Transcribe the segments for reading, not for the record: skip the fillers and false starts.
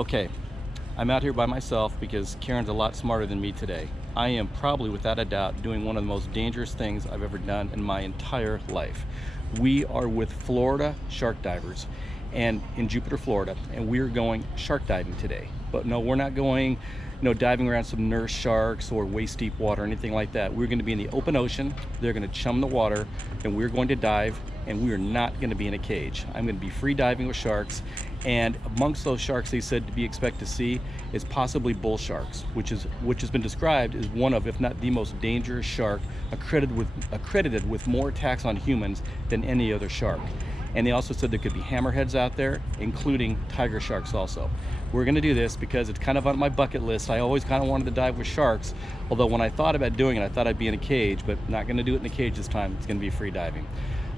Okay, I'm out here by myself because Karen's a lot smarter than me today. I am probably, without a doubt, doing one of the most dangerous things I've ever done in my entire life. We are with Florida shark divers and in Jupiter, Florida, and we are going shark diving today. But no, we're not going diving around some nurse sharks or waist deep water or anything like that. We're going to be in the open ocean. They're going to chum the water and we're going to dive, and we are not going to be in a cage. I'm going to be free diving with sharks, and amongst those sharks they said we expect to see is possibly bull sharks, which has been described as one of, if not the most dangerous shark, accredited with more attacks on humans than any other shark. And they also said there could be hammerheads out there, including tiger sharks also. We're gonna do this because it's kind of on my bucket list. I always kind of wanted to dive with sharks, although when I thought about doing it, I thought I'd be in a cage, but not gonna do it in a cage this time. It's gonna be free diving.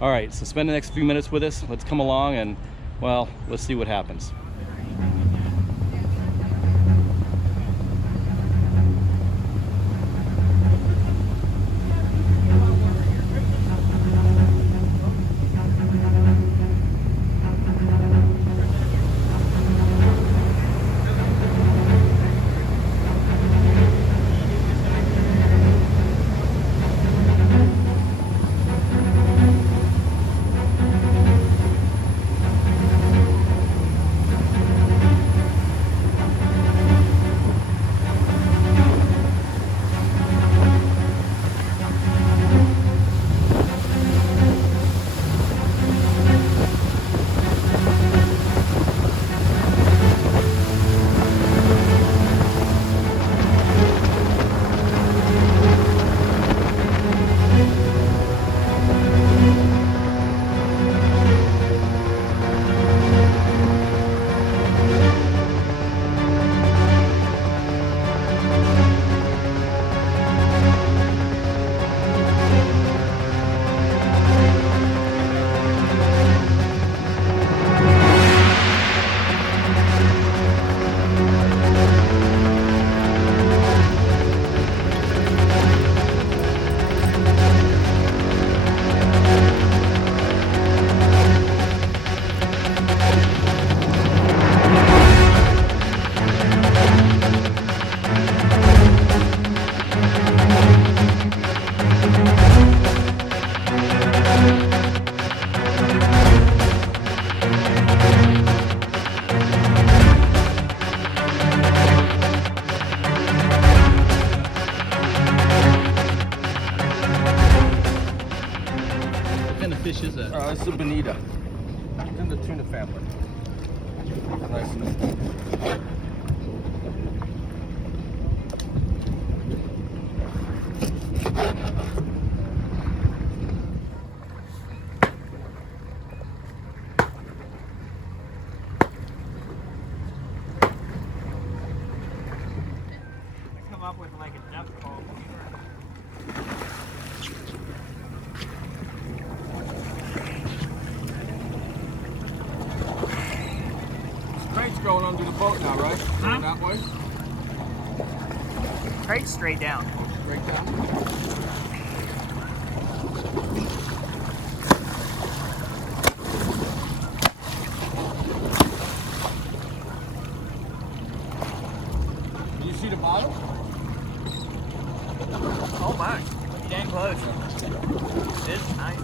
All right, so spend the next few minutes with us. Let's come along and, well, let's see what happens. Fish is that? It's a bonita. It's in the tuna family. Nice. Come up with like a duck call. Crate's going under the boat now, right? Huh? That way? Crate's straight down. Straight down? Do you see the bottom? Oh my, dang close. It's nice.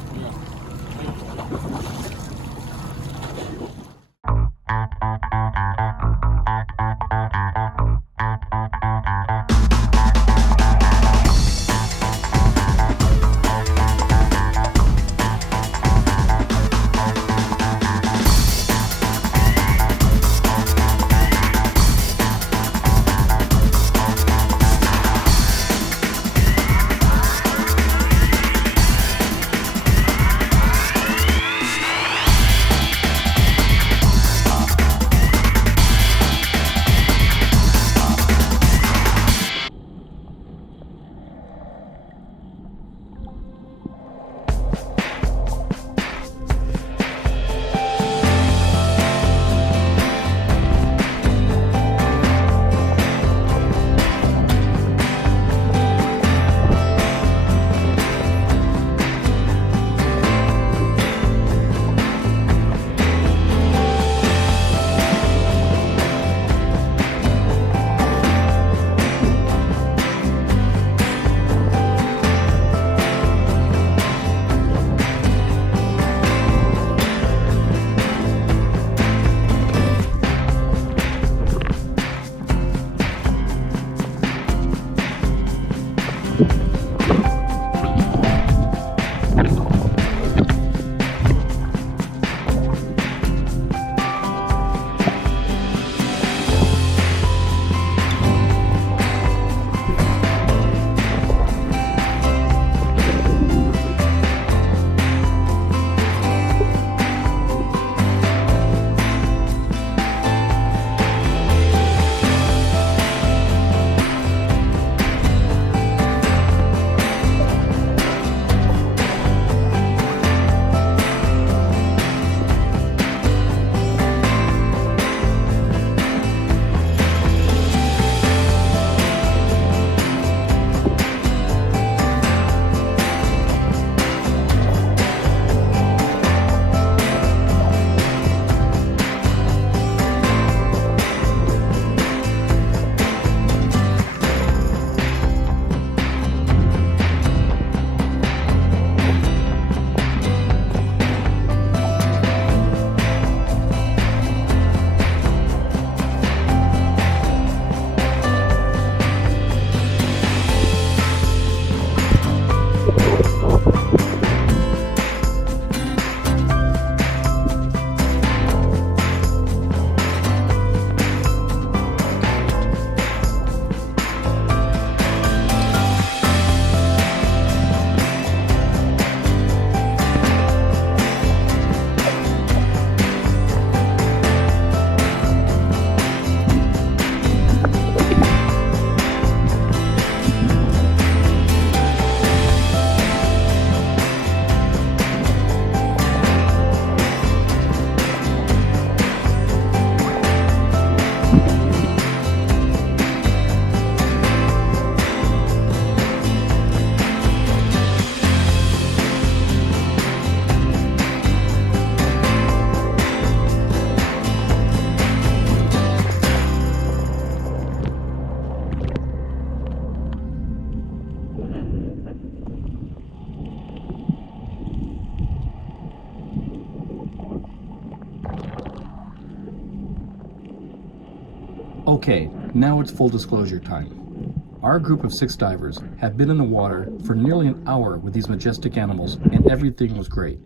Okay, now it's full disclosure time. Our group of 6 divers have been in the water for nearly an hour with these majestic animals, and everything was great.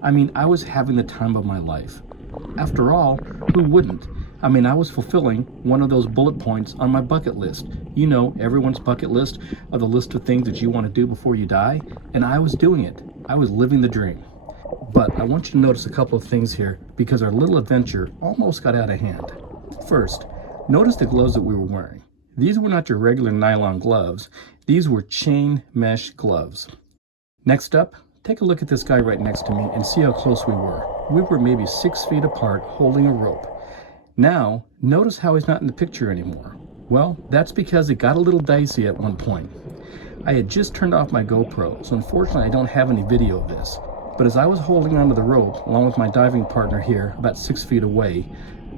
I mean, I was having the time of my life. After all, who wouldn't? I mean, I was fulfilling one of those bullet points on my bucket list. You know, everyone's bucket list of the list of things that you want to do before you die, and I was doing it. I was living the dream. But I want you to notice a couple of things here because our little adventure almost got out of hand. First, notice the gloves that we were wearing. These were not your regular nylon gloves. These were chain mesh gloves. Next up, take a look at this guy right next to me and see how close we were. We were maybe 6 feet apart holding a rope. Now, notice how he's not in the picture anymore. Well, that's because it got a little dicey at one point. I had just turned off my GoPro, so unfortunately I don't have any video of this. But as I was holding onto the rope, along with my diving partner here, about 6 feet away,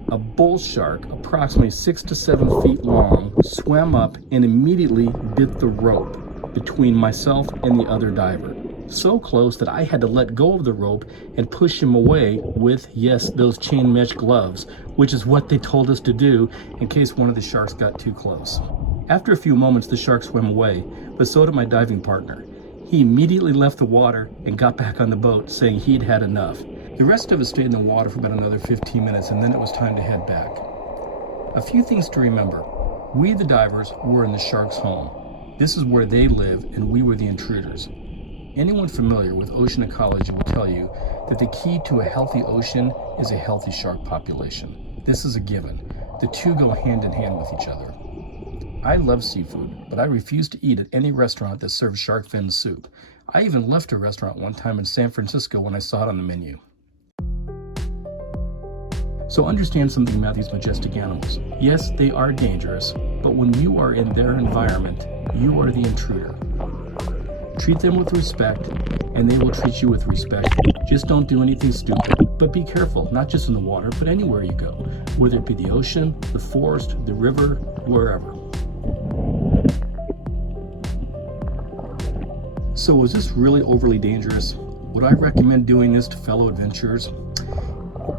a bull shark, approximately 6 to 7 feet long, swam up and immediately bit the rope between myself and the other diver. So close that I had to let go of the rope and push him away with, yes, those chain mesh gloves, which is what they told us to do in case one of the sharks got too close. After a few moments, the shark swam away, but so did my diving partner. He immediately left the water and got back on the boat, saying he'd had enough. The rest of us stayed in the water for about another 15 minutes, and then it was time to head back. A few things to remember. We, the divers, were in the shark's home. This is where they live, and we were the intruders. Anyone familiar with ocean ecology will tell you that the key to a healthy ocean is a healthy shark population. This is a given. The two go hand in hand with each other. I love seafood, but I refuse to eat at any restaurant that serves shark fin soup. I even left a restaurant one time in San Francisco when I saw it on the menu. So understand something about these majestic animals. Yes, they are dangerous, but when you are in their environment, you are the intruder. Treat them with respect, and they will treat you with respect. Just don't do anything stupid, but be careful, not just in the water, but anywhere you go, whether it be the ocean, the forest, the river, wherever. So was this really overly dangerous? Would I recommend doing this to fellow adventurers?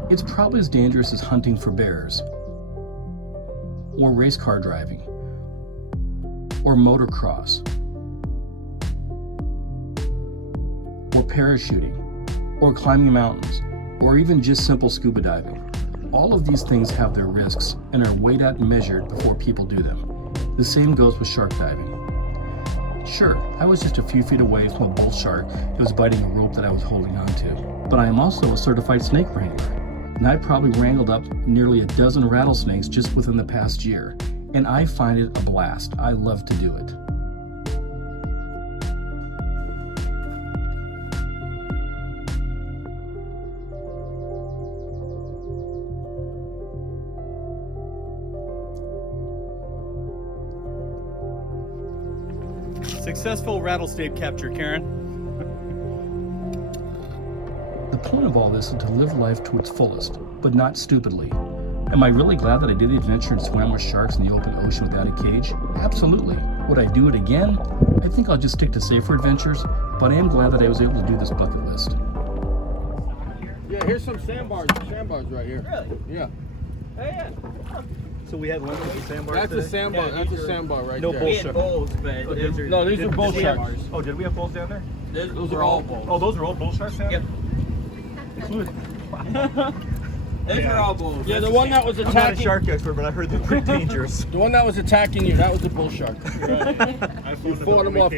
It's probably as dangerous as hunting for bears, or race car driving, or motocross, or parachuting, or climbing mountains, or even just simple scuba diving. All of these things have their risks and are weighed out and measured before people do them. The same goes with shark diving. Sure, I was just a few feet away from a bull shark that was biting a rope that I was holding onto, but I am also a certified snake wrangler, and I probably wrangled up nearly a dozen rattlesnakes just within the past year, and I find it a blast. I love to do it. Successful rattlesnake capture, Karen. The point of all this is to live life to its fullest, but not stupidly. Am I really glad that I did the adventure and swam with sharks in the open ocean without a cage? Absolutely. Would I do it again? I think I'll just stick to safer adventures, but I am glad that I was able to do this bucket list. Yeah, here's some sandbars right here. Really? Yeah. Oh, yeah. So we had one with the sandbars That's today? a sandbar. Yeah, that's a these are- sandbar right No there. bull We had shark. bulls, but No, these are bull we sharks. have- Oh, did we have bulls down there? Those are all bulls. Oh, those are all bull sharks down Yep. there? Those are all bulls. Yeah, the one that was I'm not a attacking. shark expert, but I heard they're pretty dangerous. The one that was attacking you, that was a bull shark. You fought him off.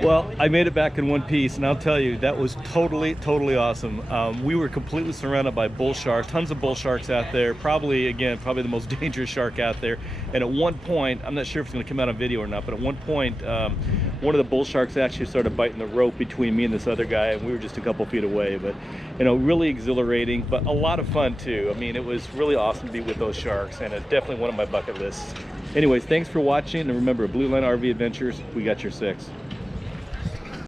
Well, I made it back in one piece, and I'll tell you, that was totally awesome. We were completely surrounded by bull sharks, tons of bull sharks out there, probably the most dangerous shark out there. And at one point, I'm not sure if it's going to come out on video or not, but at one point, one of the bull sharks actually started biting the rope between me and this other guy, and we were just a couple feet away. But, you know, really exhilarating, but a lot of fun too. I mean, it was really awesome to be with those sharks, and it's definitely one of my bucket lists. Anyways, thanks for watching, and remember, Blue Line RV Adventures, we got your 6.